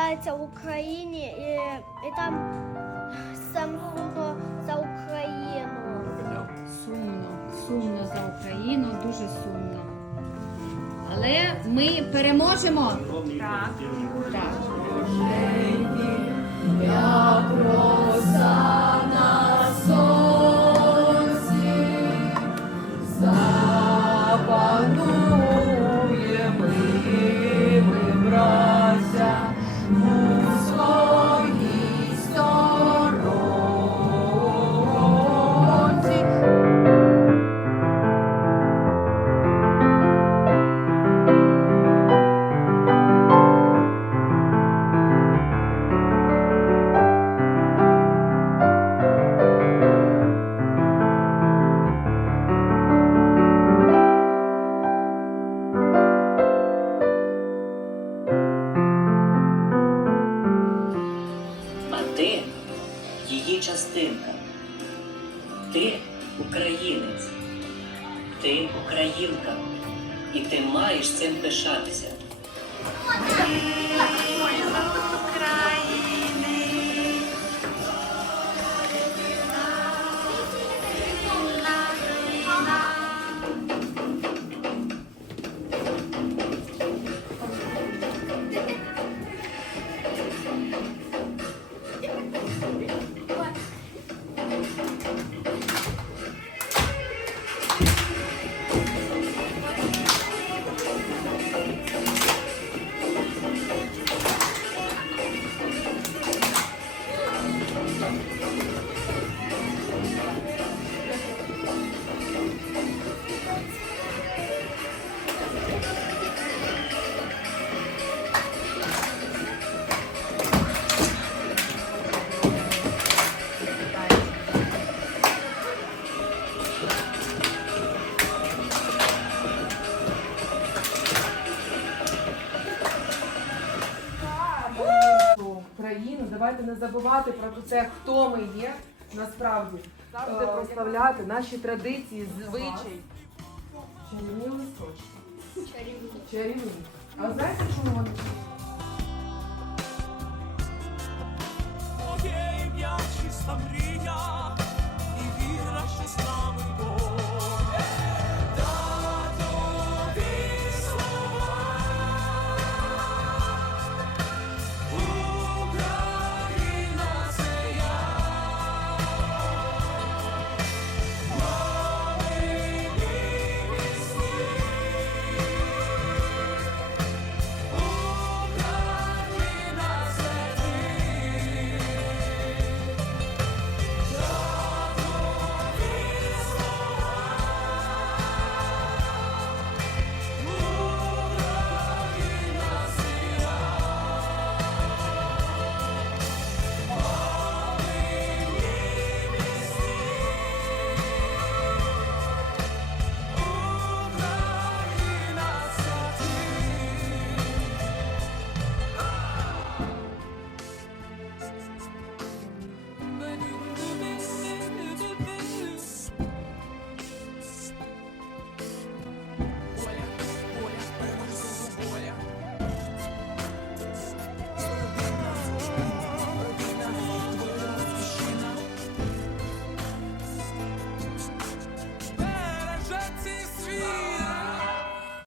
повертається в Україні і, і там сумно за Україну. Сумно, сумно за Україну, дуже сумно. Але ми переможемо. Так. Так. Ти українець, ти українка, і ти маєш цим пишатися. Давайте не забувати про те, хто ми є насправді. Завжди прославляти наші традиції, звичаї. Чарівні листочки. Чарівні. А ви знаєте, чому вони? Моє ім'я чиста мрія,